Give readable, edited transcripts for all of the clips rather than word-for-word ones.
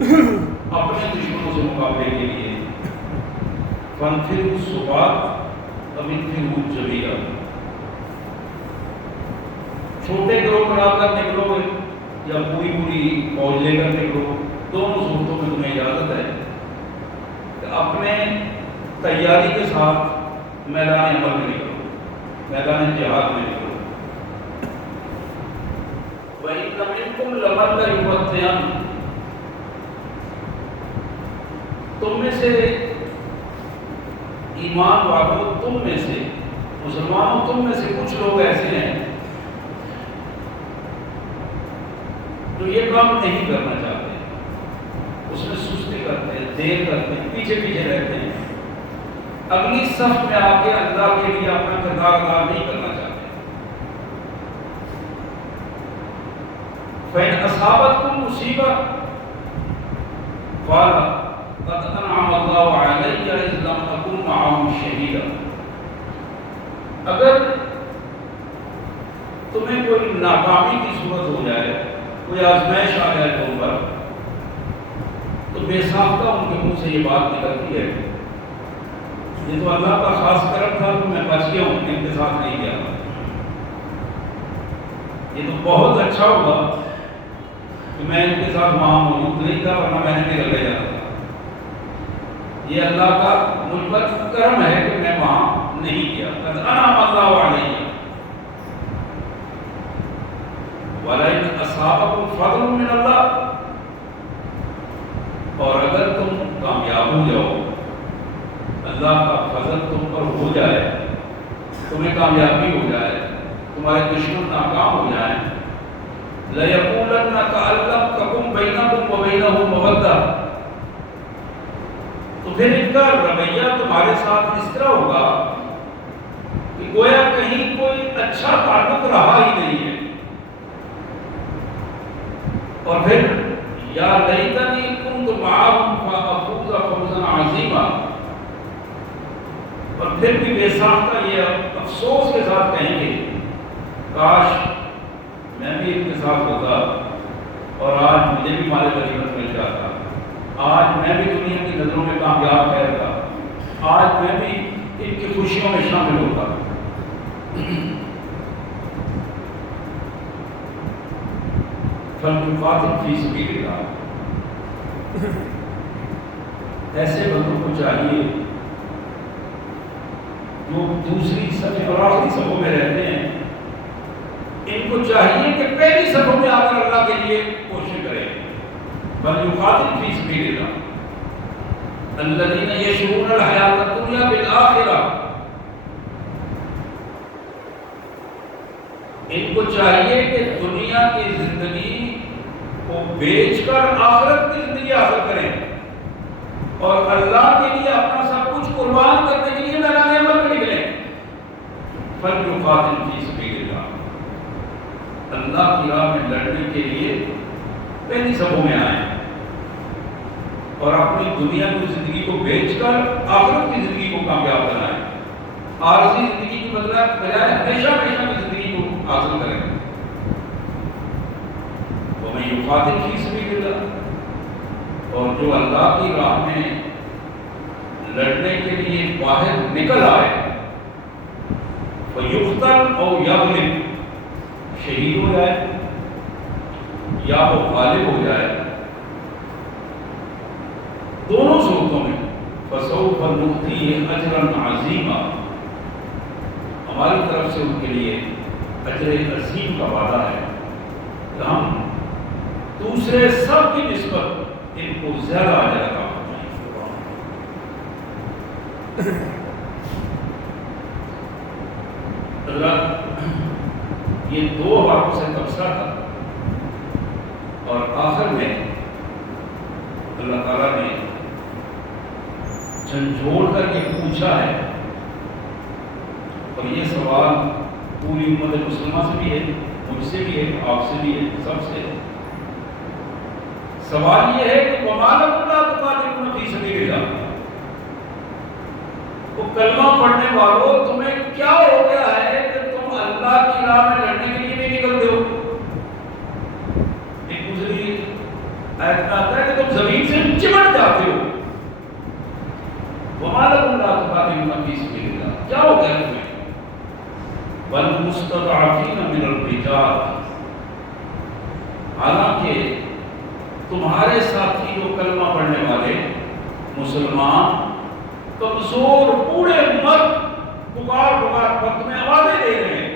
اپنے دشمنوں سے مقابلے کے لیے فانفروا ثبات اب انفروا جمیعا، چھوٹے گروہ بنا کر نکلو یا پوری فوج لے کر نکلو، دونوں صورتوں میں تمہیں اجازت ہے کہ اپنے تیاری کے ساتھ میدان عمل میں نکلو، میدان جہاد میں نکلو۔ وَإِنَّ مِنْكُمْ لَمَن لَّيُبَطِّئَنَّ، تم میں سے ایمان والوں، تم میں سے مسلمانوں، تم میں سے کچھ لوگ ایسے ہیں جو یہ کام نہیں کرنا چاہتے، اس میں سستی کرتے ہیں، دیر کرتے ہیں، پیچھے رہتے ہیں، اگلی صف میں آ کے اللہ کے لیے اپنا کردار ادا نہیں کرنا چاہتے۔ فَإِنْ أَصَابَتْكُمْ مُصِیبَةٌ قَالَ قَدْ أَنْعَمَ اللَّهُ عَلَيَّ إِذْ لَمْ أَكُن مَّعَهُمْ شَهِيدًا، اگر تمہیں کوئی ناکامی کی صورت ہو جائے، کوئی آزمائش آ جائے تم پر، تو بے ساختہ ان کے منہ سے یہ بات نکلتی ہے، یہ تو اللہ کا خاص کرم تھا تو میں بچ گیا ہوں، ان کے ساتھ نہیں گیا، یہ تو بہت اچھا ہوا کہ میں ان کے ساتھ وہاں موجود نہیں تھا، ورنہ میں نے نکل جاتا تھا، یہ اللہ کا مجھ پر کرم ہے کہ میں وہاں نہیں گیا۔ قد انعم اللہ علیہ وَلَئِنْ أَصَابَكُمْ فَضْلٌ مِّنَ اللَّهِ، اور اگر تم کامیاب ہو جاؤ، اللہ کا فضل تم پر ہو جائے، تمہیں کامیابی ہو جائے، تمہارے دشمن ناکام ہو جائیں، لَيَقُولَنَّ كَأَن لَّمْ تَكُن بَيْنَكُمْ وَبَيْنَهُ مَوَدَّةٌ، تو پھر ان کا رویہ تمہارے ساتھ اس طرح ہوگا کہ گویا کہیں کوئی اچھا تعلق رہا ہی نہیں ہے، اور پھر یا لیتنی کنت معہم فافوز فوزا عظیما، اور پھر بھی بے ساختہ یہ افسوس کے ساتھ کہیں گے کاش میں بھی ان کے ساتھ ہوتا اور آج مجھے بھی مال غنیمت مل جاتا، آج میں بھی دنیا کی نظروں میں کامیاب ٹھہرتا، آج میں بھی ان کی خوشیوں میں شامل ہوتا۔ فَلْيُقَاتِلْ فِي سَبِيلِ اللَّهِ، ایسے بندوں کو چاہیے جو دوسری صف اور آخری صفوں میں رہتے ہیں، ان کو چاہیے کہ پہلی صفوں میں آ کر اللہ کے لیے کوشش کریں۔ فَلْيُقَاتِلْ فِي سَبِيلِ اللَّهِ الَّذِينَ يَشْرُونَ الْحَيَاةَ الدُّنْيَا بِالْآخِرَةِ، ان کو چاہیے کہ دنیا کی زندگی کو بیچ کر آخرت کی زندگی حاصل کریں، اور اللہ کے لیے اپنا سب کچھ قربان کرنے کے لیے میدان عمل میں نکلیں۔ فَلْيُقَاتِلْ فِي سَبِيلِ اللَّهِ، اللہ کی راہ میں لڑنے کے لیے پہلی صفوں میں آئیں، اور اپنی دنیا کی زندگی کو بیچ کر آخرت کی زندگی کو کامیاب بنائیں، عارضی زندگی کی بجائے ہمیشہ کی زندگی کو حاصل کریں۔ وَمَن يُقَاتِلْ فِي سَبِيلِ اللَّهِ، اور جو اللہ کی راہ میں لڑنے کے لیے باہر نکل آئے، فَيُقْتَلْ أَوْ يَغْلِبْ، شہید ہو جائے یا وہ غالب ہو جائے، دونوں صورتوں میں فَسَوْفَ نُؤْتِيهِ أَجْرًا عَظِيمًا، ہماری طرف سے ان کے لیے اجر عظیم کا وعدہ ہے کہ ہم دوسرے سب کی نسبت ان کو زیادہ اجر عطا فرمائیں۔ یہ دو باتوں سے تبصرہ تھا، اور آخر میں اللہ تعالیٰ نے جھنجھوڑ کر کے پوچھا ہے، اور یہ سوال پوری امت مسلمہ سے بھی ہے، مجھ سے بھی ہے، آپ سے بھی ہے، سب سے ہے۔ سوال یہ ہے کہ وَمَا لَكُمْ لَا تُقَاتِلُونَ فِي سَبِيلِ اللَّهِ، وہ کلمہ پڑھنے والوں تمہیں کیا ہو گیا ہے کہ تم اللہ کی راہ میں لڑنے کے لیے نہیں نکلتے ہو؟ ایک دوسری آیت میں آتا ہے کہ تم زمین وما لكم لا تقاتلون في سبيل الله، کیا ہو گیا تمہیں؟ والمستضعفین من الرجال، حالانکہ تمہارے ساتھی جو کلمہ پڑھنے والے مسلمان کمزور بوڑھے مرد پکار وقت میں آوازیں دے رہے ہیں،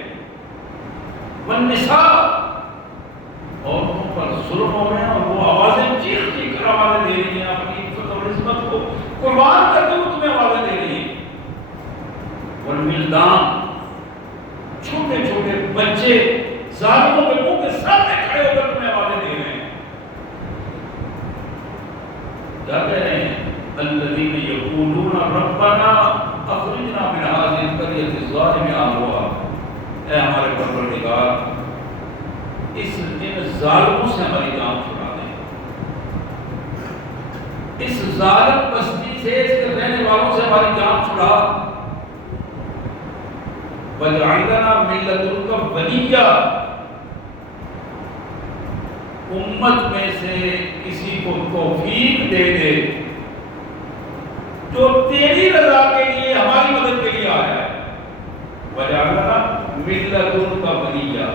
والنساء، عورتوں پر ظلم ہو رہے ہیں اور وہ آوازیں چیخ چیخ کر آوازیں دے رہی ہیں، اپنی عزت اور عصمت کو قربان کر کے وہ تمہیں آوازیں دے رہی ہیں، والولدان، چھوٹے چھوٹے بچے ظالموں کے منہ کے سامنے کھڑے ہو کر تمہیں آوازیں دے رہے ہیں، کیا کہہ رہے ہیں؟ الذین یقولون ربنا اخرجنا من هذه القرية الظالم اهلها، اے ہمارے پروردگار ان ظالموں سے ہماری جان چھڑا دیں، اس ظالم بستی سے، اس کے رہنے والوں سے ہماری جان چھڑا، وَاجْعَلْ لَنَا مِن لَّدُنكَ وَلِيًّا، امت میں سے کسی کو توفیق دے دے جو تیری رضا کے لیے ہماری مدد کے لیے آیا ہے، وَاجْعَلْ لَنَا مِن لَّدُنكَ وَلِيًّا،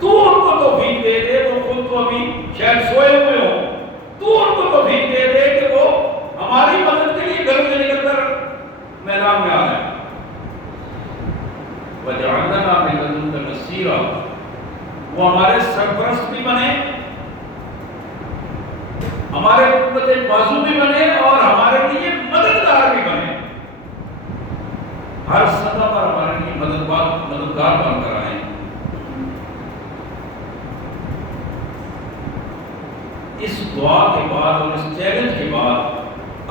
تو ان کو توفیق دے دے، وہ خود تو ابھی شاید سوئے ہوئے ہو، تو ان کو توفیق دے دے کہ وہ ہماری مدد کے لیے گھر سے نکل کر میدان میں آ جائے، وَاجْعَلْ لَنَا مِن لَّدُنكَ نَصِيرًا، وہ ہمارے سرپرست بھی بنے، ہمارے قوت بازو بھی بنے اور ہمارے لیے مددگار بھی بنے، ہر سطح پر ہمارے لیے مددگار بن کر آئیں۔ اس دعا کے بعد اور اس چیلنج کے بعد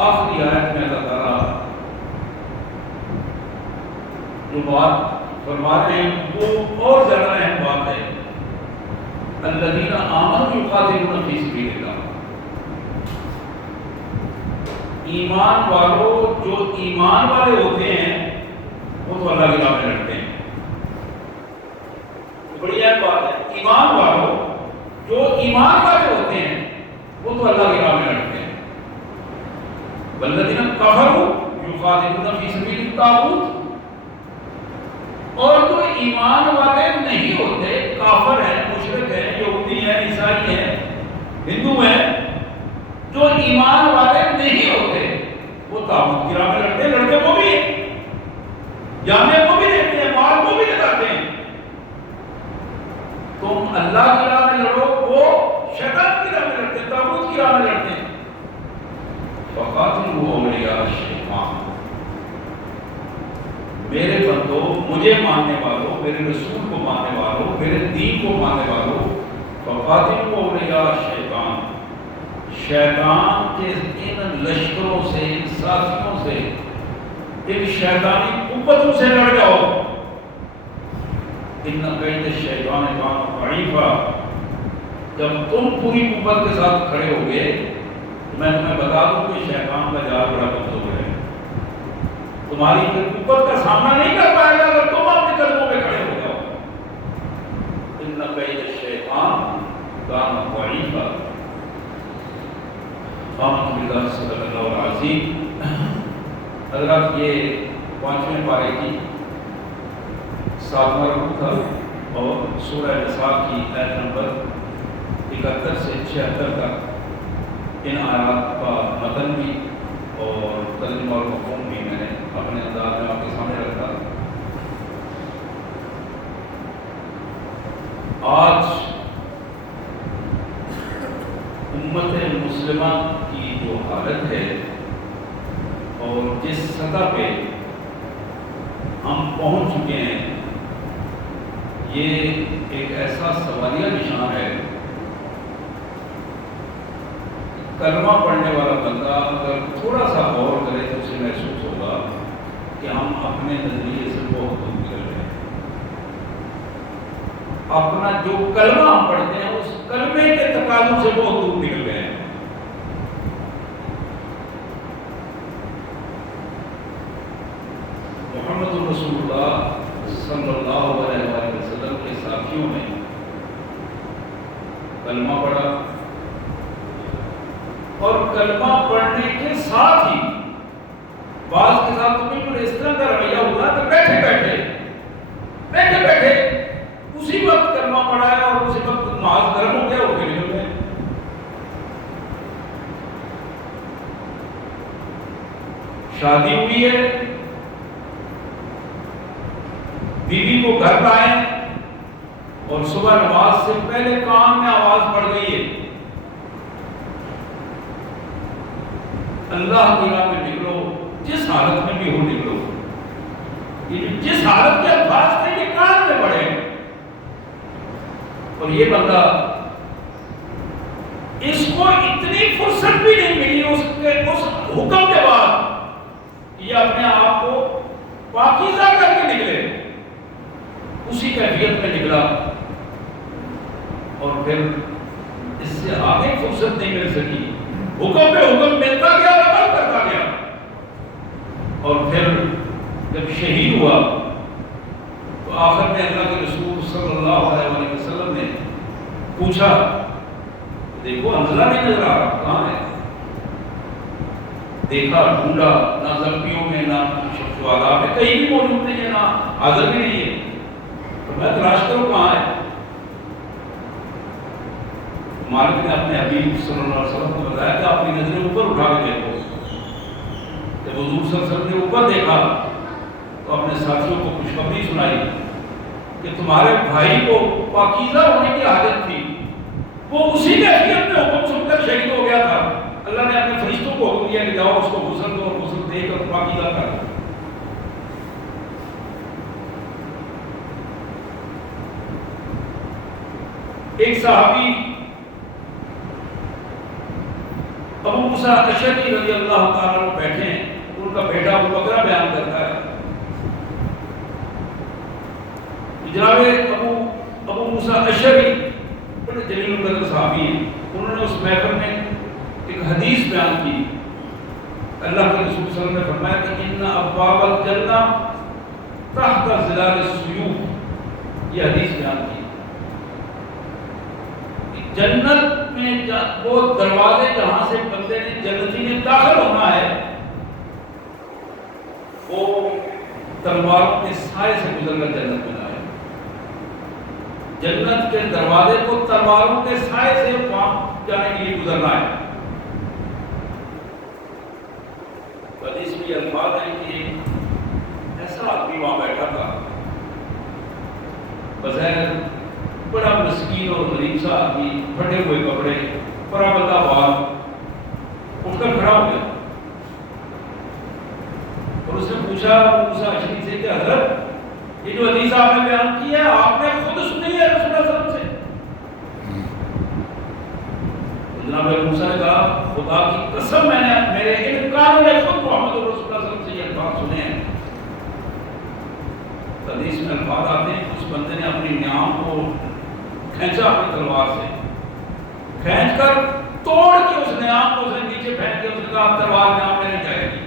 آخری آیت میں اللہ تعالیٰ جو بات فرما رہے ہیں وہ اور زیادہ اہم بات ہے، الذین آمنوا یقاتلون فی سبیل اللہ، ایمان والوں جو ایمان والے ہوتے ہیں وہ تو اللہ کی راہ میں لڑتے ہیں، بڑی اہم بات ہے، ایمان والوں جو ایمان والے ہوتے ہیں وہ تو اللہ کی راہ میں لڑتے ہیں، والذین کفروا یقاتلون فی سبیل الطاغوت، اور جو ایمان والے نہیں ہوتے، کافر ہیں، مشرک ہیں، یہودی ہیں، عیسائی ہیں، ہندو ہیں، جو ایمان والے نہیں ہوتے وہ طاغوت کی راہ میں لڑتے ہیں، لڑتے وہ بھی ہیں، جانے کو بھی دیتے ہیں، مال کو بھی لگاتے ہیں، تم اللہ کی راہ میں لڑو، وہ شیطان کی راہ میں لڑتے ہیں، طاغوت کی راہ میں لڑتے ہیں، فقاتلوا اولیاء الشیطان، میرے بندو، مجھے ماننے والوں، میرے رسول کو ماننے والوں، میرے دین کو ماننے والوں، فقاتلوا اولیاء الشیطان، شیطان کے ان لشکروں سے، ان ساتھیوں سے، ان شیطانی قوتوں سے لڑ جاؤ، ان کید الشیطان کان ضعیفا، جب تم پوری قوت کے ساتھ کھڑے ہو گے تو میں تمہیں بتا دوں کہ شیطان کا جال بڑا کمزور ہے، تمہاری قوت کا سامنا نہیں کر پائے گا اگر تم اپنے قدموں پہ کھڑے ہو جاؤ، ان کید الشیطان کان ضعیفا۔ آمنت باللہ صدق اللہ العظیم۔ حضرات یہ 5ویں پارے کی 7واں رکوع تھا اور سورہ نساء کی آیت نمبر 71 سے 76 تک ان آیات کا متن بھی اور ترجمہ اور مفہوم بھی میں نے اپنے انداز میں آپ کے سامنے رکھا۔ آج امت مسلمہ کی جو حالت ہے اور جس سطح پہ ہم پہنچ چکے ہیں، یہ ایک ایسا سوالیہ نشان ہے، کلمہ پڑھنے والا بندہ اگر تھوڑا سا غور کرے تو اسے محسوس ہوگا کہ ہم اپنے نظریے سے بہت دور نکل رہے ہیں، اپنا جو کلمہ ہم پڑھتے ہیں اس کلمے کے تقاضوں سے بہت دور نکل گئے ہیں۔ محمد رسول اللہ صلی اللہ علیہ وسلم کے ساتھیوں نے کلمہ پڑھا اور کلمہ پڑھنے کے ساتھ ہی بعض کے ساتھ تو بالکل اس طرح کا رویہ ہوا کہ بیٹھے بیٹھے اسی وقت کلمہ پڑھایا اور اسی وقت نماز گرم ہو گیا ہو گئے نکل گئے. شادی ہوئی ہے، بیوی کو گھر لائیں اور صبح نماز سے پہلے کان میں آواز پڑ گئی ہے اللہ کی راہ میں نکلو، جس حالت میں بھی ہو نکلو. یہ جس حالت کے الفاظ تھے یہ کان میں پڑے. اور یہ بندہ اس کو اتنی فرصت بھی نہیں ملی اس حکم کے بعد یہ اپنے آپ کو پاکیزہ کر کے نکلے، اسی کیفیت میں نکلا. اور پھر اس سے آگے فرصت نہیں مل سکی، حکم پہ حکم ملتا گیا، عمل کرتا گیا. اور پھر جب شہید ہوا تو آخر میں اللہ کے رسول صلی اللہ علیہ وسلم نے پوچھا، دیکھو حنظلہ نہیں نظر آ رہا، کہاں ہے؟ دیکھا، ڈھونڈا، نہ زخمیوں میں نہ شہداء میں کہیں بھی موجود نہیں ہے، نہ حاضر بھی نہیں ہے. تو میں تلاش کروں کہاں ہے. مالک نے اپنے حبیب صلی اللہ علیہ وسلم کو بتایا کہ اپنی نظریں اوپر اٹھا کے دیکھو. جب حضور صلی اللہ علیہ وسلم نے اوپر دیکھا تو اپنے ساتھیوں کو خوشخبری سنائی کہ تمہارے بھائی کو پاکیزہ ہونے کی حاجت تھی، وہ اسی کیفیت میں حکم سن کر شہید ہو گیا تھا. اللہ نے اپنے فرشتوں کو حکم دیا کہ جاؤ اس کو غسل دو اور غسل دے کر پاکیزہ کر. ایک صحابی ابو موسیٰ اشعری رضی اللہ تعالیٰ عنہ بیٹھے ہیں، ان کا بیٹا ابو بکرہ بیان کرتا ہے. جناب ابو موسیٰ اشعری بڑے جلیل القدر صحابی ہیں. انہوں نے اس محفل میں ایک حدیث بیان کی. اللہ کے رسول صلی اللہ علیہ وسلم نے فرمایا کہ ان ابواب الجنہ تحت ظلال السیوف. یہ حدیث بیان کی. جنت میں وہ دروازے جہاں سے بندے نے جنتی میں داخل ہونا ہے وہ تلواروں کے سائے سے گزر کر جنت میں آئے. جنت کے دروازے کو تلواروں کے سائے سے وہاں جانے کے لیے گزرنا ہے. حدیث میں یہ الفاظ ہیں کہ ایسا آدمی وہاں بیٹھا تھا، بظاہر بڑا مسکین اور غریب سا آدمی، پھٹے ہوئے کپڑے، پراگندہ بال، اٹھ کر کھڑا ہو گیا اور اس نے پوچھا موسیٰ اشعری سے کہ حضرت یہ جو حدیث آپ نے بیان کی ہے آپ نے خود سنی ہے رسول اللہ صلی اللہ علیہ وسلم سے؟ جناب موسیٰ نے کہا خدا کی قسم میں نے میرے علم کانوں نے خود محمد رسول اللہ صلی اللہ علیہ وسلم سے یہ الفاظ سنے ہیں. حدیث میں الفاظ آتے ہیں اس بندے نے اپنی نیام کو کھینچا، اپنی تلوار سے کھینچ کر توڑ کے اس نیام کو اسے نیچے پھینک کے اس نے کہا تلوار نیام میں نہیں جائے گی.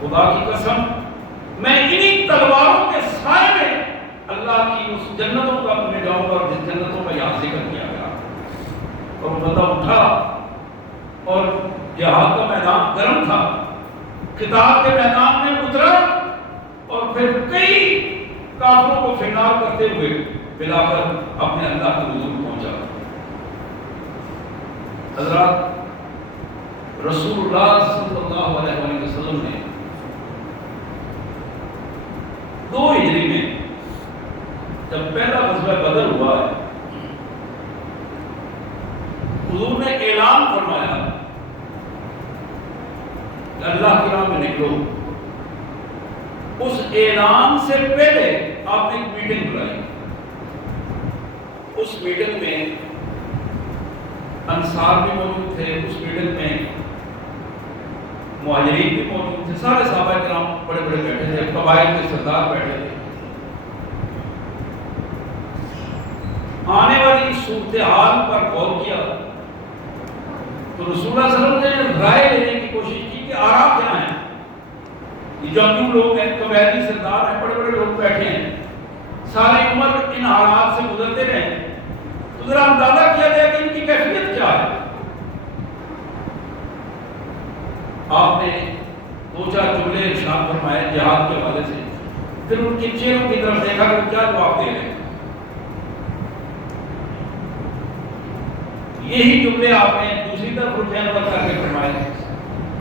خدا کی قسم میں انہی تلواروں کے سائے میں اللہ کی اس جنتوں کا میں جاؤں گا جس جنتوں کا یہاں ذکر کیا گیا. اور بندہ اٹھا اور جہاد کا میدان گرم تھا، کتاب کے میدان میں اترا اور پھر کئی کافروں کو فنار کرتے ہوئے بلا کر اپنے اللہ کے حضور پہنچا. حضرات رسول اللہ صلی اللہ علیہ وسلم نے 2 ہجری میں جب پہلا غزوہ بدر ہوا ہے حضور نے اعلان فرمایا کہ اللہ کی راہ میں نکلو. اس اعلان سے پہلے آپ نے ایک میٹنگ بلائی. اس میٹنگ میں انصار بھی موجود تھے، اس میٹنگ میں مہاجرین بھی موجود تھے، سارے صحابہ کرام بڑے بڑے بیٹھے تھے، قبائل کے سردار بیٹھے تھے. آنے والی صورتحال پر غور کیا تو رسول اللہ صلی اللہ علیہ وسلم نے رائے لینے کی کوشش کی کہ آرام کیا ہیں. یہ جنگجو لوگ ہیں، قبائلی سردار ہیں، بڑے بڑے لوگ بیٹھے ہیں، ساری عمر ان حالات سے گزرتے رہے، تو ذرا اندازہ کیا جائے کہ ان کی کیفیت کیا ہے. آپ نے دو چار جملے ارشاد فرمائے جہاد کے حوالے سے، پھر ان کے چہروں کی طرف دیکھا کہ کیا جواب دے رہے ہیں۔ یہی جملے آپ نے دوسری طرف رخ انور کر کے فرمائے۔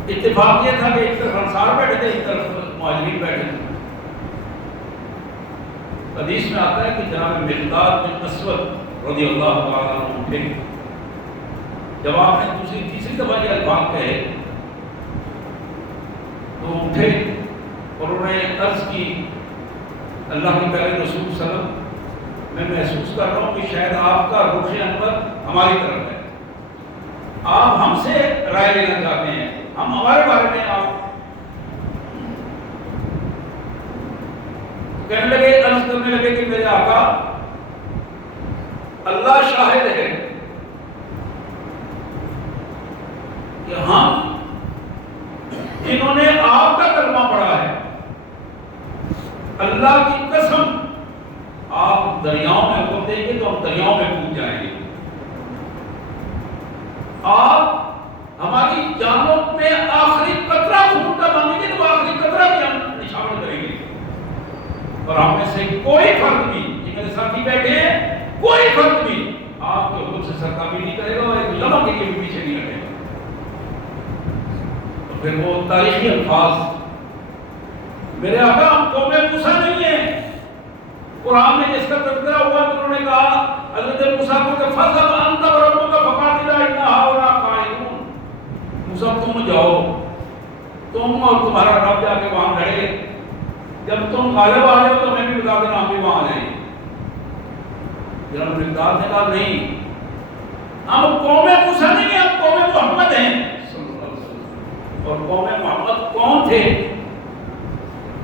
اتفاق یہ تھا کہ ایک طرف انصار بیٹھے تھے، ایک طرف مہاجرین بیٹھے تھے۔ حدیث میں آتا ہے کہ جناب مقداد بن اسود رضی اللہ تعالیٰ عنہ اٹھے، جب آپ نے دوسری تیسری دفعہ یہ الفاظ کہے تو اٹھے اور انہوں نے عرض کی اللہ کے پیارے رسول صلی اللہ علیہ وسلم، میں محسوس کر رہا ہوں کہ شاید آپ کا رخ انور ہماری طرف ہے، آپ ہم سے رائے لینا چاہتے ہیں، ہم ہمارے بارے میں آپ کہنے لگے، عرض کرنے لگے کہ میرے آقا اللہ شاہد ہے کہ ہم جنہوں نے آپ کا کلمہ پڑھا ہے، اللہ کی قسم آپ دریاؤں میں حکم دیں گے تو ہم دریاؤں میں کود جائیں گے، آپ ہماری جانوں میں آخری قطرہ خون کا مانگیں گے تو آخری قطرہ بھی ہم نشان کریں گے، اور ہم میں سے کوئی فرد بھی، یہ میرے ساتھی بیٹھے ہیں، کوئی فرد بھی آپ کے حکم سے سرکابی نہیں کرے گا اور ایک لمحہ کے لیے بھی پیچھے نہیں ہٹے گا۔ تو پھر وہ تاریخی الفاظ، میرے آقا ہم قوم موسیٰ نہیں ہیں، قرآن میں جس کا تذکرہ ہوا تو انہوں نے کہا حضرت موسیٰ کو کہ فَذْهَبْ أَنْتَ وَرَبُّكَ فَقَاتِلَا إِنَّا هَٰؤُلَاءِ قَاعِدُونَ، موسیٰ تم جاؤ، تم اور تمہارا رب جا کے وہاں لڑے، جب تم غالب آ رہے ہو تو ہمیں بھی بتا دینا، ہم بھی وہاں جائیں گے۔ جناب مقداد نے کہا نہیں، ہم قوم موسیٰ نہیں ہیں، ہم قوم محمد ہیں صلی اللہ علیہ وسلم۔ اور قوم محمد کون تھے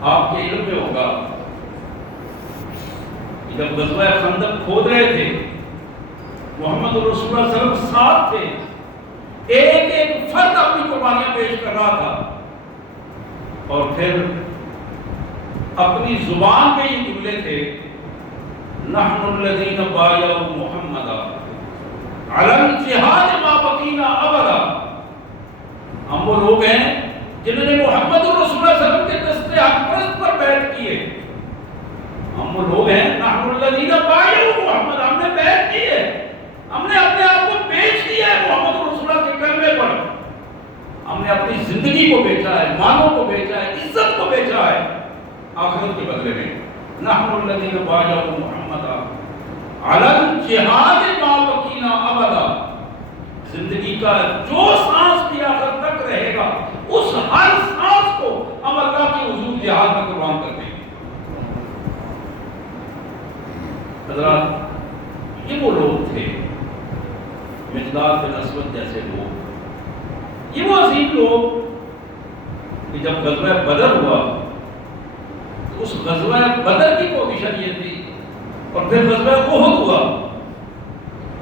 آپ کے علم میں ہوگا، جب غزوہ خندق کھود رہے تھے محمد رسول اللہ صلی اللہ علیہ وسلم ساتھ تھے، ایک ایک فرد اپنی قربانیاں پیش کر رہا تھا، اور پھر اپنی زبان پہ یہ جملے تھے، نحن الذین بایعوا محمدا علی الجہاد ما بقینا ابدا، ہم وہ لوگ ہیں جنہوں نے محمد رسول اللہ صلی اللہ علیہ وسلم کے دست حق پرست پر بیعت کی ہے، ہم وہ لوگ ہیں نحن الذین بایعوا محمد، ہم نے بیعت کی ہے، ہم نے اپنے آپ کو بیچ دیا ہے محمد رسول اللہ کے کلمے پر، ہم نے اپنی زندگی کو بیچا ہے، مالوں کو بیچا ہے، عزت کو بیچا ہے آخرت کے بدلے میں۔ نحن الذین بایعوا محمدا علی الجہاد ما بقینا ابدا، زندگی کا جو سانس بھی آخر تک رہے گا اس ہر سانس کو ہم اللہ کے حضور جہاد میں قربان کر دیں گے۔ حضرات یہ وہ لوگ تھے، مقداد بن اسود جیسے لوگ، یہ وہ عظیم لوگ کہ جب غزوہ بدر ہوا تو اس غزوہ بدر کی پوزیشن یہ تھی، اور پھر غزوہ احد ہوا۔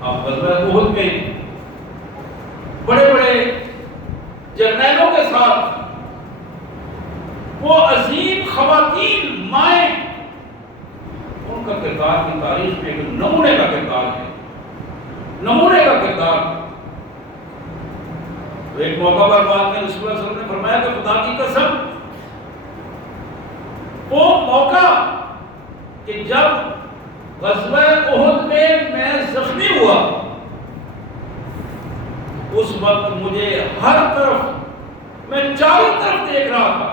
اب غزوہ احد میں بڑے بڑے جرنیلوں کے ساتھ وہ عظیم خواتین مائیں، ان کا کردار کی تاریخ میں ایک نمونے کا کردار ہے، نمونے کا کردار۔ تو ایک موقع پر بعد میں رسول اللہ صلی اللہ علیہ وسلم نے فرمایا کہ خدا کی قسم وہ موقع کہ جب غزوہ احد میں میں زخمی ہوا، اس وقت مجھے ہر طرف، میں چاروں طرف دیکھ رہا تھا،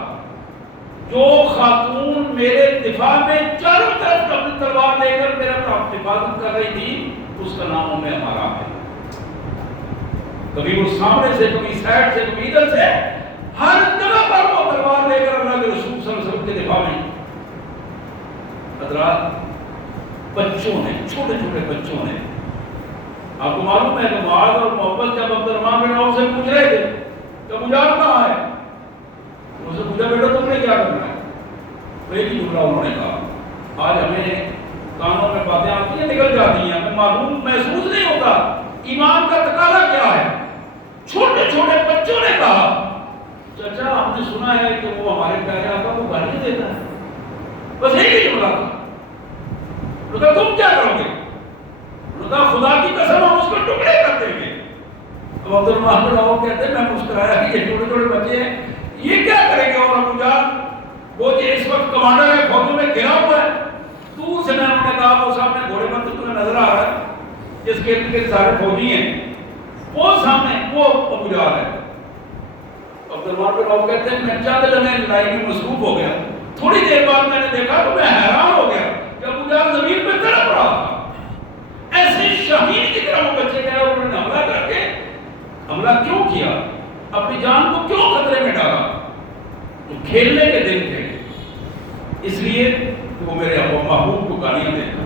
جو خاتون میرے دفاع میں چاروں طرف اپنی تلوار لے کر میرا حفاظت کر رہی تھی، اس کا نام میں ہمارا ہے۔ کبھی وہ سامنے سے، کبھی سائڈ سے، کبھی ادھر سے، ہر جگہ پر وہ تلوار لے کر اللہ کے رسول صلی اللہ علیہ وسلم کے دفاع میں۔ حضرات بچوں نے، چھوٹے چھوٹے بچوں نے، آپ کو معلوم ہے کہ معاذ اور محبت جب عبد الرحمن بن عوف سے پوچھ رہے تھے کہ مجاہد کہاں ہے، ان سے پوچھا بیٹا تم نے کیا کرنا ہے، تو ایک ہی جملہ انہوں نے کہا، آج ہمیں کانوں میں باتیں آتی ہیں، نکل جاتی ہیں، ہمیں معلوم محسوس نہیں ہوتا ایمان کا تقاضا کیا ہے۔ چھوٹے چھوٹے بچوں نے کہا چچا ہم نے سنا ہے کہ وہ ہمارے پیارے آقا کو گالیاں دیتا ہے، بس ایک ہی جملہ تھا۔ انہوں نے کہا تم کیا کرو گے، انہوں نے کہا خدا کی قسم ہم اس کو ٹکڑے کر دیں گے۔ اب عبد الرحمن بن عوف کہتے ہیں میں مسکرایا کہ یہ چھوٹے چھوٹے بچے ہیں، یہ کیا کریں گے، اور وہ جو اس وقت کمانڈر ہے فوجوں میں گھرا ہوا ہے، دور سے میں نے کہا وہ سامنے گھوڑے پر تمہیں نظر آ رہا ہے جس کے ارد گرد سارے فوجی ہیں، وہ سامنے وہ ابو جہل ہے۔ عبد الرحمن بن عوف کہتے ہیں میں چند لمحے لڑائی میں مصروف ہو گیا، تھوڑی دیر بعد میں نے دیکھا تو میں حیران ہو گیا کہ ابو جہل زمین پہ تڑپ رہا تھا، ایسے شہید کی طرح وہ بچے گئے اور انہوں نے حملہ کر کے حملہ کیوں کیا، اپنی جان کو کیوں خطرے میں ڈالا؟ تو کھیلنے کے دن تھے، اس لیے وہ میرے محبوب کو گالیاں دیتا۔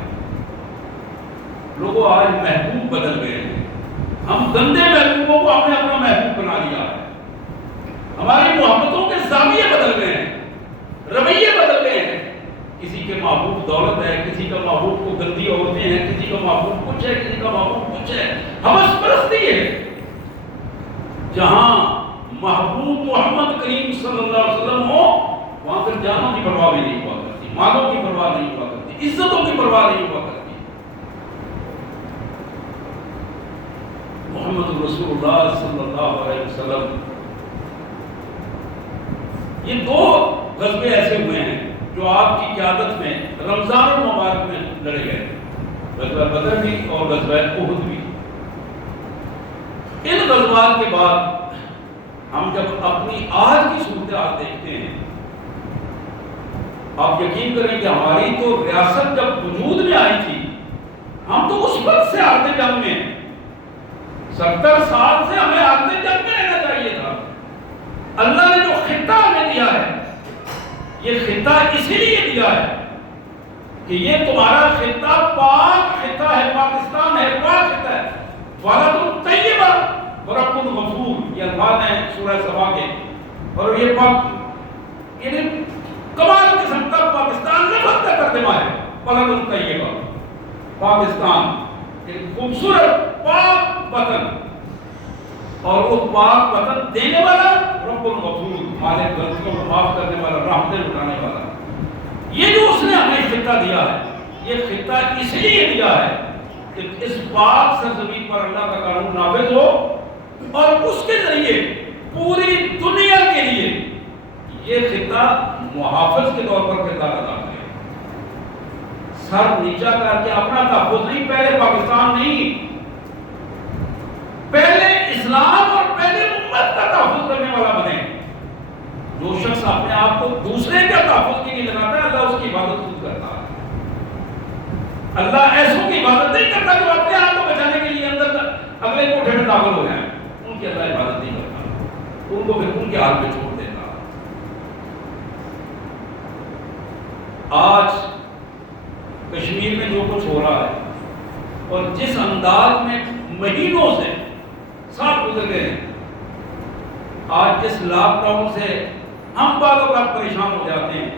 لوگوں آج محبوب بدل گئے ہیں، ہم گندے محبوبوں کو ہم نے اپنا محبوب بنا لیا ہے، ہماری محبتوں کے زاویے بدل گئے ہیں، رویے بدل گئے ہیں، کسی کے محبوب دولت ہے، کسی کا محبوب کو گندی عورتیں ہیں، کسی کا محبوب کچھ ہے، کسی کا محبوب کچھ ہے، ہوس پرستی ہے۔ جہاں محبوب محمد کریم صلی اللہ علیہ وسلم ہو وہاں پر جانوں کی پرواہ بھی نہیں ہوا کرتی، مالوں کی پرواہ نہیں ہوا کرتی، عزتوں کی پرواہ نہیں ہوا کرتی۔ محمد رسول اللہ صلی اللہ علیہ وسلم، یہ دو غزوے ایسے ہوئے ہیں جو آپ کی قیادت میں رمضان المبارک میں لڑے گئے، غزوہ بدر بھی اور غزوہ احد بھی۔ ان غزوات کے بعد ہم جب اپنی آج کی صورتحال دیکھتے ہیں، آپ یقین کریں کہ ہماری تو ریاست جب وجود میں آئی تھی ہم تو اس وقت سے آتے جنگ میں، 70 سال سے ہمیں آتے جنگ میں رہنا چاہیے تھا۔ اللہ نے جو خطہ ہمیں دیا ہے، یہ خطہ اسی لیے دیا ہے کہ یہ تمہارا خطہ پاک خطہ ہے، پاکستان ہے، پاک خطہ ہے، بلد طیبہ ورب غفور، یہ الفاظ ہیں سورہ سبا کے، اور یہ پاک یعنی کمال قسم کا پاکستان لفظ کا ترجمہ ہے، بلد طیبہ پاکستان، ایک خوبصورت پاک وطن، اور وہ پاک وطن دینے والا رب الغفور، مالک غلطیوں کو معاف کرنے والا، رحمتیں لٹانے والا۔ یہ جو اس نے ہمیں خطہ دیا ہے، یہ خطہ اس لیے دیا ہے کہ اس پاک سرزمین پر اللہ کا قانون نافذ ہو اور اس کے ذریعے پوری دنیا کے لیے یہ خطہ محافظ کے طور پر کردار ادا کرے۔ سر نیچا کر کے اپنا تحفظ نہیں، پہلے پاکستان نہیں، پہلے اسلام اور پہلے امت کا تحفظ کرنے والا بنے۔ جو شخص اپنے آپ کو دوسرے کا تحفظ کے لیے لگاتا ہے، اللہ اس کی عبادت خود کرتا ہے۔ اللہ ایسوں کی عبادت نہیں کرتا جو اپنے آپ کو بچانے کے لیے اندر اگلے کوٹھے میں داخل ہو جائیں، ان کی اللہ عبادت نہیں کرتا، ان کو پھر ان کے حال پہ چھوڑ دیتا۔ آج کشمیر میں جو کچھ ہو رہا ہے اور جس انداز میں مہینوں سے سال گزر گئے ہیں، آج جس لاک ڈاؤن سے ہم بعض اوقات پریشان ہو جاتے ہیں،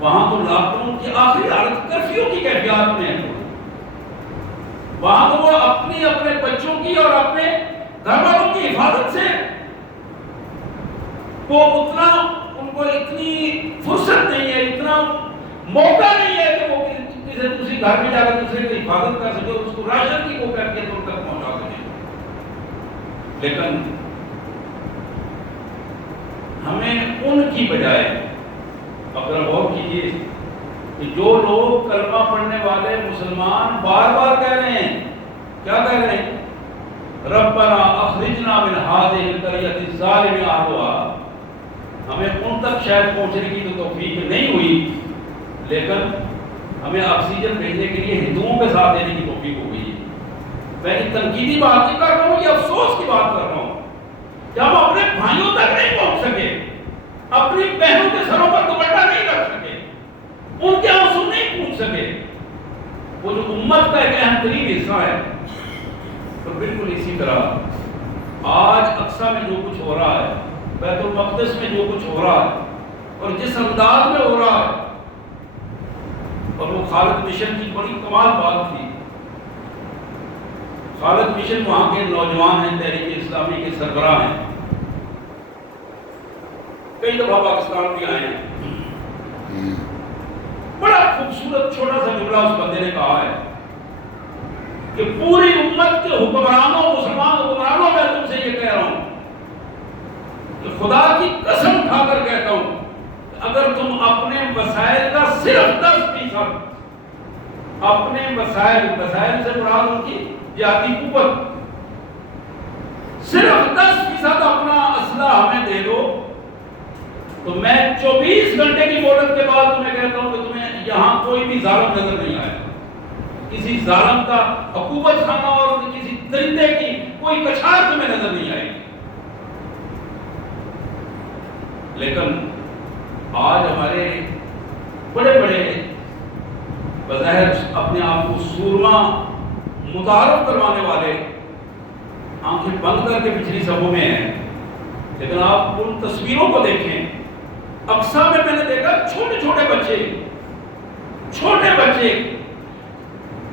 وہاں تو لاک ڈاؤن کی آخری حالت کرفیو کی کیفیات میں ہے، وہاں تو وہ اپنے بچوں کی اور اپنے گھر والوں کی حفاظت سے وہ اتنا ان کو اتنی فرصت نہیں ہے، اتنا موقع نہیں ہے کہ وہ کسی دوسری گھر میں جا کر دوسرے کی حفاظت کر سکے اور اس کو راشن کی وہ کیفیت ان تک پہنچا سکے۔ لیکن ہمیں ان کی بجائے اگر غور کیجیے کہ جو لوگ کلمہ پڑھنے والے مسلمان بار بار کہہ رہے ہیں، کیا کہہ رہے ہیں؟ ربنا اخرجنا من هذه القرية الظالم اهلها، ہمیں ان تک شاید پہنچنے کی تو توفیق نہیں ہوئی، لیکن ہمیں آکسیجن بھیجنے کے لیے ہندوؤں کے ساتھ دینے کی توفیق ہو گئی ہے۔ میں یہ تنقیدی بات نہیں کر رہا ہوں، یہ افسوس کی بات کر رہا ہوں کہ ہم اپنے بھائیوں تک نہیں پہنچ سکے، اپنی بہنوں کے سروں پر دوپٹہ نہیں رکھ سکے، ان کے آنسو نہیں پوچھ سکے۔ وہ جو امت کا ایک اہم ترین حصہ ہے، تو بالکل اسی طرح آج اقصی میں جو کچھ ہو رہا ہے، بیت المقدس میں جو کچھ ہو رہا ہے اور جس انداز میں ہو رہا ہے، اور وہ خالد مشن کی بڑی کمال بات تھی۔ خالد مشن وہاں کے نوجوان ہیں، تحریک اسلامی کے سربراہ ہیں، کئی دفعہ پاکستان بھی آئے ہیں۔ بڑا خوبصورت چھوٹا سا جملہ اس بندے نے کہا ہے کہ پوری امت کے حکمرانوں، مسلمان حکمرانوں، میں تم سے یہ کہہ رہا ہوں کہ خدا کی قسم کھا کر کہتا ہوں کہ اگر تم اپنے وسائل کا صرف 10%، اپنے وسائل سے مراد ان کی جہادی قوت، صرف 10% اپنا اسلحہ ہمیں دے دو تو میں 24 گھنٹے کی مہلت کے بعد تمہیں کہتا ہوں کہ تمہیں یہاں کوئی بھی ظالم نظر نہیں آئے، کسی ظالم کا حکومت خانہ اور کسی درندے کی کوئی کچھار تمہیں نظر نہیں آئے گی۔ لیکن آج ہمارے بڑے بڑے بظاہر اپنے آپ کو سورما متعارف کروانے والے آنکھیں بند کر کے پچھلی صفوں میں ہیں، لیکن آپ ان تصویروں کو دیکھیں، اقصیٰ میں نے دیکھا چھوٹے بچے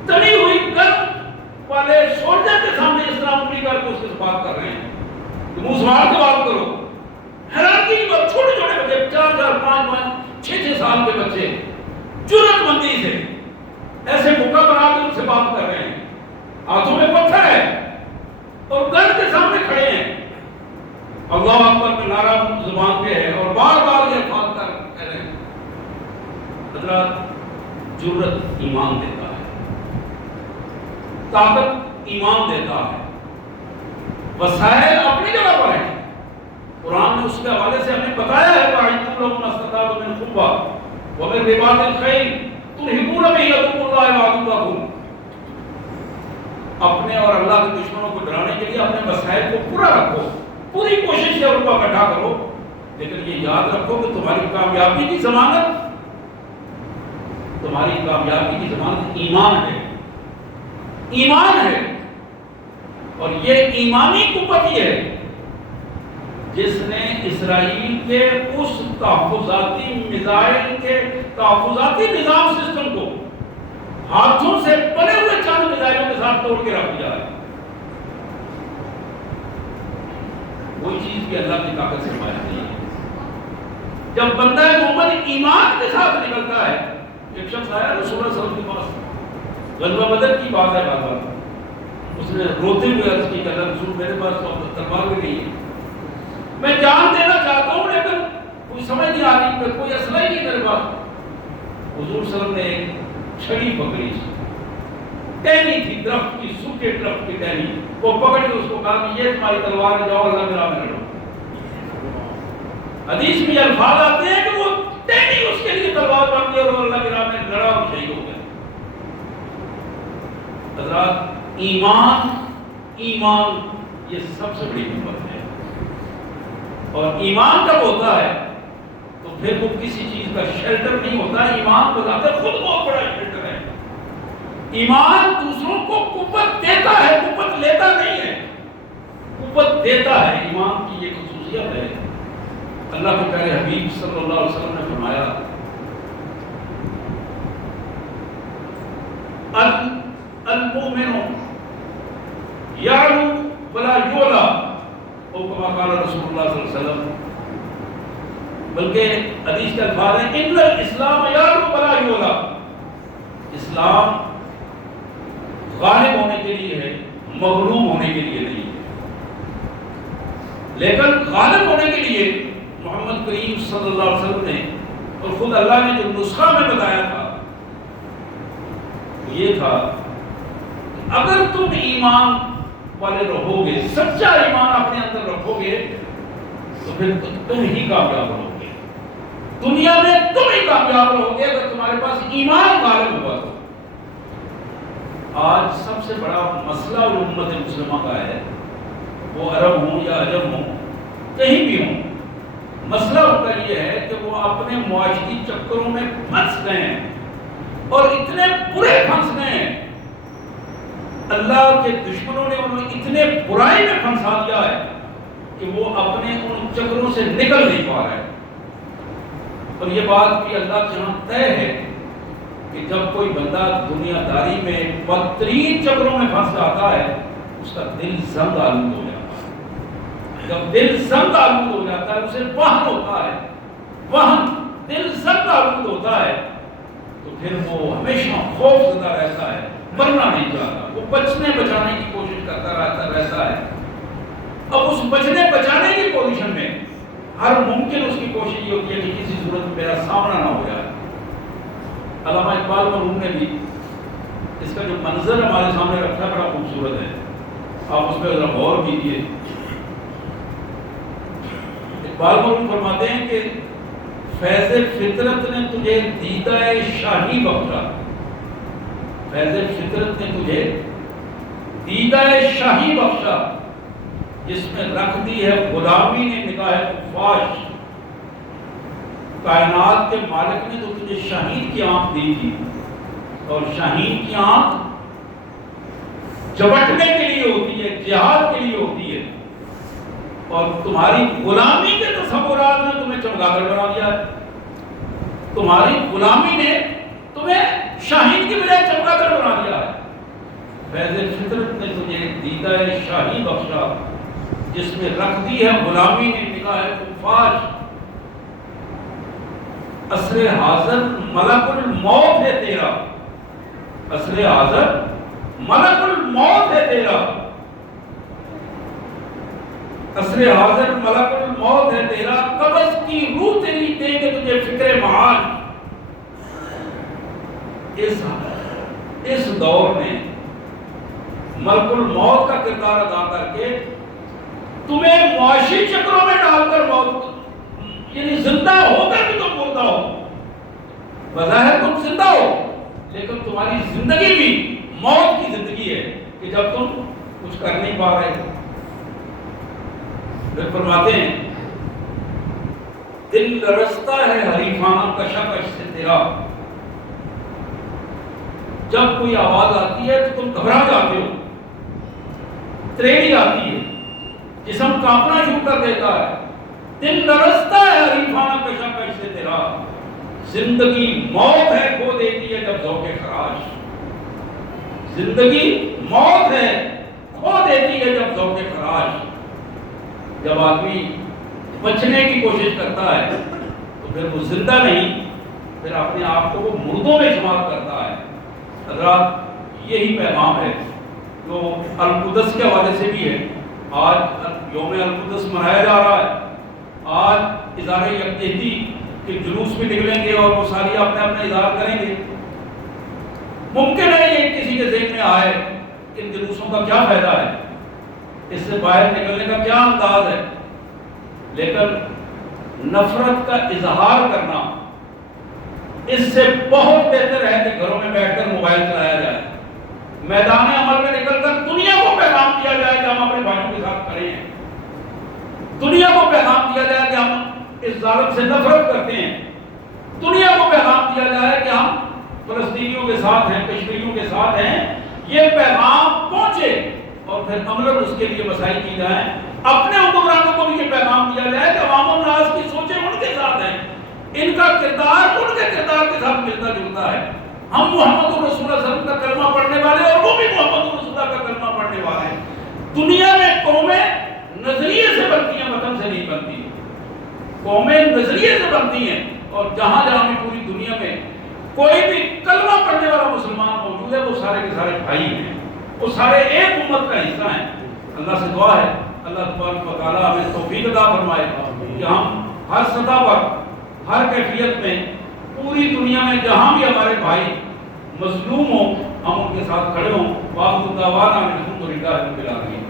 تنی ہوئی گن والے سولجر کے سامنے اس طرح انگلی کر کے اس سے بات کر رہے ہیں کہ منہ سنبھال کے بات کرو۔ حیرانگی کی بات، چھوٹے بچے 4 5 6 سال کے بچے جرأت مندی سے ایسے مکہ بنا کے ان سے بات کر رہے ہیں، ہاتھوں میں پتھر ہے اور گن کے سامنے کھڑے ہیں، اللہ اکبر کا نعرہ زبان پہ ہے اور بار بار یہ الفاظ کہہ رہے ہیں۔ حضرات، جرأت ایمان دیتا ہے، طاقت ایمان دیتا ہے، وسائل اپنی جگہ پر ہیں، قرآن نے اس کے حوالے سے ہمیں بتایا ہے وَأَعِدُّوا لَهُمْ مَا اسْتَطَعْتُم مِّن قُوَّةٍ وَمِن رِّبَاطِ الْخَيْلِ تُرْهِبُونَ بِهِ عَدُوَّ اللَّهِ وَعَدُوَّكُمْ۔ اپنے اور اللہ کے دشمنوں کو ڈرانے کے لیے اپنے وسائل کو پورا رکھو، پوری کوشش سے ان کو اکٹھا کرو، لیکن یہ یاد رکھو کہ تمہاری کامیابی کی ضمانت ایمان ہے، اور یہ ایمانی قوت ہی ہے جس نے اسرائیل کے اس تحفظاتی میزائل کے تحفظاتی نظام سسٹم کو ہاتھوں سے بنے ہوئے چند میزائلوں کے ساتھ توڑ کے رکھ دیا ہے۔ وہی چیز بھی اللہ کی طاقت سے پایا نہیں ہے۔ جب بندہ مومن ایمان کے ساتھ نکلتا ہے، ایک شخص آیا رسول اللہ صلی اللہ علیہ وسلم کے پاس، غزوہ بدر کی بات ہے، اس نے روتے ہوئے عرض کی کہ رسول میرے پاس تلوار بھی نہیں ہے، میں جان دینا چاہتا ہوں لیکن کوئی سمجھ نہیں آ رہی، کوئی اسلحہ ہی نہیں میرے پاس۔ حضور صلی اللہ علیہ وسلم نے ایک چھڑی پکڑی، ٹہنی تھی، درخت کی، سوکھے درخت کی ٹہنی، وہ پکڑ کے اس کو کہا کہ یہ تمہاری تلوار ہے، جاؤ اللہ کے راہ میں لڑو۔ حدیث میں یہ الفاظ آتے ہیں کہ وہ ٹہنی اس کے لیے تلوار بن گئی اور اللہ کے راہ میں لڑا اور شہید ہو گیا۔ حضرات، ایمان یہ سب سے بڑی قوت ہے، اور ایمان جب ہوتا ہے تو پھر وہ کسی چیز کا شیلٹر نہیں ہوتا۔ ایمان بذات خود بہت بڑا شیلٹر ہے۔ ایمان دوسروں کو قوت دیتا ہے، قوت لیتا نہیں ہے، قوت دیتا ہے۔ ایمان کی یہ خصوصیت ہے۔ اللہ کے پیارے حبیب صلی اللہ علیہ وسلم نے فرمایا، المؤمن یعلو ولا یعلی، او کما قال رسول اللہ صلی اللہ علیہ وسلم، بلکہ حدیث کے الفاظ ہیں ان الاسلام یعلو ولا یعلی، اسلام غالب ہونے کے لیے ہے، مغلوب ہونے کے لیے نہیں ہے۔ لیکن غالب ہونے کے لیے محمد کریم صلی اللہ علیہ وسلم نے اور خود اللہ نے جو نسخہ میں بتایا تھا یہ تھا کہ اگر تم ایمان والے رہو گے، سچا ایمان اپنے اندر رکھو گے، تو پھر تم ہی کامیاب رہو گے، دنیا میں تم ہی کامیاب رہو گے اگر تمہارے پاس ایمان غالب ہوگا۔ تو آج سب سے بڑا مسئلہ امت مسلمہ کا ہے، وہ عرب ہوں یا عجم ہوں، کہیں بھی ہوں، مسئلہ ان کا یہ ہے کہ وہ اپنے معاشی چکروں میں پھنس گئے ہیں، اور اتنے برے پھنس گئے ہیں، اللہ کے دشمنوں نے انہیں اتنے برائی میں پھنسا دیا ہے کہ وہ اپنے ان چکروں سے نکل نہیں پا رہے۔ اور یہ بات بھی اللہ کے ہاں طے ہے کہ جب کوئی بندہ دنیا داری میں بدترین چکروں میں پھنس جاتا ہے، اس کا دل زنگ آلود ہو جاتا ہے۔ جب دل زنگ آلود ہو جاتا ہے، اسے وہن ہوتا ہے، دل زنگ آلود ہوتا ہے، تو پھر وہ ہمیشہ خوف زدہ رہتا ہے، مرنا نہیں چاہتا، وہ بچنے بچانے کی کوشش کرتا رہتا ہے۔ اب اس بچنے بچانے کی پوزیشن میں ہر ممکن اس کی کوشش یہ ہوتی ہے کہ کسی صورت میں میرا سامنا نہ ہو جائے۔ علامہ اقبال مرحوم نے بھی اس کا جو منظر ہمارے سامنے رکھا ہے بڑا خوبصورت ہے، آپ اس پہ ذرا غور کیجیے۔ اقبال مرحوم فرماتے ہیں کہ فیض فطرت نے تجھے دیدہ شاہی بخشا، فیض فطرت نے تجھے دیدہ شاہی بخشا، جس میں رکھ دی ہے غلامی نے نگاہ خفاش۔ کائنات کے مالک نے تو تجھے شاہین کی آنکھ دی تھی، اور شاہین کی آنکھ جبٹنے کے لیے ہوتی ہے، جہاد کے لیے ہوتی ہے، اور تمہاری غلامی کے تصورات نے تمہیں چمگادڑ بنا دیا ہے۔ تمہاری غلامی نے تمہیں شاہین کی بجائے چمگادڑ بنا دیا ہے۔ فیض فطرت نے تجھے دیدہ شاہی بخشا، جس میں رکھ دی ہے غلامی نے نگاہ خفاش۔ عصر حاضر ملک الموت ہے تیرا، عصر حاضر ملک الموت ہے تیرا، عصر حاضر ملک الموت ہے تیرا، قبض کی روح تیری دیں گے تجھے فکر معاد۔ اس دور میں ملک الموت کا کردار ادا کر کے تمہیں معاشی چکروں میں ڈال کر موت، یعنی زندہ ہو کر بھی تم مردہ ہو۔ بظاہر تم زندہ ہو، لیکن تمہاری زندگی بھی موت کی زندگی ہے کہ جب تم کچھ کر نہیں پا رہے۔ پھر فرماتے ہیں دل لرزتا ہے حریفانہ کشاکش سے تیرا، جب کوئی آواز آتی ہے تو تم گھبرا جاتے ہو، تریڑی آتی ہے، جسم کانپنا شروع کر دیتا ہے۔ دل لرزتا ہے حریفانہ کشاکش سے تیرا، زندگی موت ہے کھو دیتی ہے جب ذوق خراش، زندگی موت ہے کھو دیتی ہے جب ذوق خراش۔ جب آدمی بچنے کی کوشش کرتا ہے تو پھر وہ زندہ نہیں، پھر اپنے آپ کو وہ مردوں میں شمار کرتا ہے۔ حضرات یہی پیغام ہے جو القدس کے حوالے سے بھی ہے۔ آج یوم القدس منایا جا رہا ہے، آج اظہار یکجہتی کے جلوس بھی نکلیں گے اور وہ ساری اپنے اپنے اظہار کریں گے۔ ممکن ہے یہ کسی کے ذہن میں آئے ان جلوسوں کا کیا فائدہ ہے، اس سے باہر نکلنے کا کیا انداز ہے، لیکن نفرت کا اظہار کرنا اس سے بہت بہتر ہے کہ گھروں میں بیٹھ کر موبائل چلایا جائے، میدان عمل میں نکل کر دنیا کو پیغام دیا جائے کہ ہم اپنے بھائیوں کے ساتھ کھڑے ہیں، دنیا کو پیغام دیا جائے کہ ہم اس ظالم سے نفرت کرتے ہیں، دنیا کو پیغام دیا جائے کہ ہم فلسطینیوں کے ساتھ ہیں، کشمیریوں کے ساتھ ہیں۔ یہ پیغام پہنچے اور پھر عملاً اس کے لیے مسائل کی جائیں، اپنے حکمرانوں کو بھی یہ پیغام دیا جائے کہ عوام الناس کی سوچیں ان کے ساتھ ہیں، ان کا کردار ان کے کردار کے ساتھ ملتا جلتا ہے۔ ہم محمد رسول اللہ صلی اللہ علیہ وسلم کا کلمہ پڑھنے والے اور وہ بھی محمد رسول اللہ کا کلمہ پڑھنے والے ہیں۔ دنیا میں قومیں نظریے سے بنتی ہیں، وطن سے نہیں بنتی، قومیں نظریے سے بنتی ہیں، اور جہاں جہاں بھی پوری دنیا میں کوئی بھی کلمہ پڑھنے والا مسلمان موجود ہے وہ سارے کے سارے بھائی ہیں، وہ سارے ایک امت کا حصہ ہیں۔ اللہ سے دعا ہے اللہ تبارک و تعالیٰ ہمیں توفیق عطا فرمائے کہ ہم ہر سطح پر، ہر کیفیت میں، پوری دنیا میں جہاں بھی ہمارے بھائی مظلوم ہوں ہم ان کے ساتھ کھڑے ہوں۔ وآخر دعوانا الحمدللہ رب العالمین۔